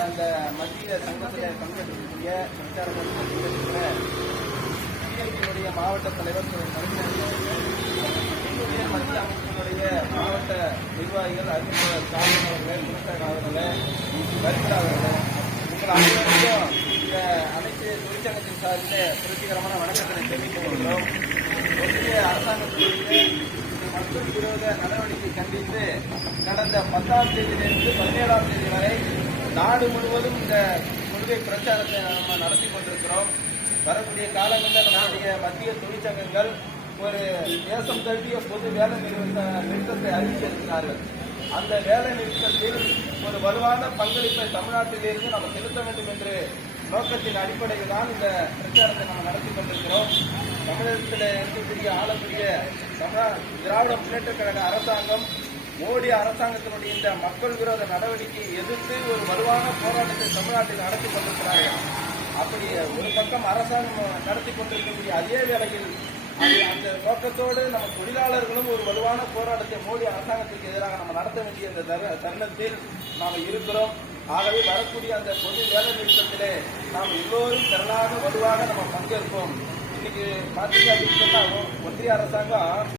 அந்த மத்திய சங்கத்தில் பங்கேற்கக்கூடிய பிரச்சாரத்தில் பங்கேற்கிற மாவட்ட தலைவர் திரு கலைஞர் மத்திய அமைச்சருடைய மாவட்ட நிர்வாகிகள் அறிவிப்பாளர் ஸ்டாலின் அவர்கள் குணசேகர் அவர்களே உங்கள் அனைவருக்கும் இந்த அனைத்து தொழிற்சங்கத்தின் சார்பில் புரட்சிகரமான வணக்கத்தினை தெரிவித்துக் கொள்கிறோம். ஒன்றிய அரசாங்கத்திலிருந்து மக்கள் விரோத நடவடிக்கை கண்டித்து கடந்த பத்தாம் தேதியிலிருந்து பதினேழாம் தேதி வரை நாடு முழுவதும் இந்த கொள்கை பிரச்சாரத்தை நம்ம நடத்தி கொண்டிருக்கிறோம். வரக்கூடிய காலங்களில் நம்முடைய மத்திய தொழிற்சங்கங்கள் ஒரு தேசம் தழுவிய பொது வேலை நிறுத்த நிறுத்தத்தை அறிவித்திருக்கிறார்கள். அந்த வேலை நிறுத்தத்தில் ஒரு வலுவான பங்களிப்பை தமிழ்நாட்டிலிருந்து நம்ம செலுத்த வேண்டும் என்று நோக்கத்தின் அடிப்படையில் தான் இந்த பிரச்சாரத்தை நம்ம நடத்தி கொண்டிருக்கிறோம். தமிழகத்தில் இருக்கக்கூடிய ஆளக்கூடிய தமிழ திராவிட முன்னேற்ற கழக அரசாங்கம் மோடி அரசாங்கத்தினுடைய இந்த மக்கள் விரோத நடவடிக்கையை எதிர்த்து ஒரு வலுவான போராட்டத்தை தமிழ்நாட்டில் நடத்தி கொண்டிருக்கிறார்கள். அப்படி ஒரு பக்கம் அரசாங்கம் நடத்தி கொண்டிருக்கக்கூடிய அதே வேளையில் அது அந்த நோக்கத்தோடு நம்ம தொழிலாளர்களும் ஒரு வலுவான போராட்டத்தை மோடி அரசாங்கத்துக்கு எதிராக நம்ம நடத்த வேண்டிய இந்த தருணத்தில் நாம் இருக்கிறோம். ஆகவே வரக்கூடிய அந்த பொது வேலை நிறுத்தத்திலே நாம் எல்லோரும் திரளாக வலுவாக நம்ம பங்கேற்போம். இன்னைக்கு பார்த்தீங்க அப்படின்னு சொன்னா ஒன்றிய அரசாங்கம்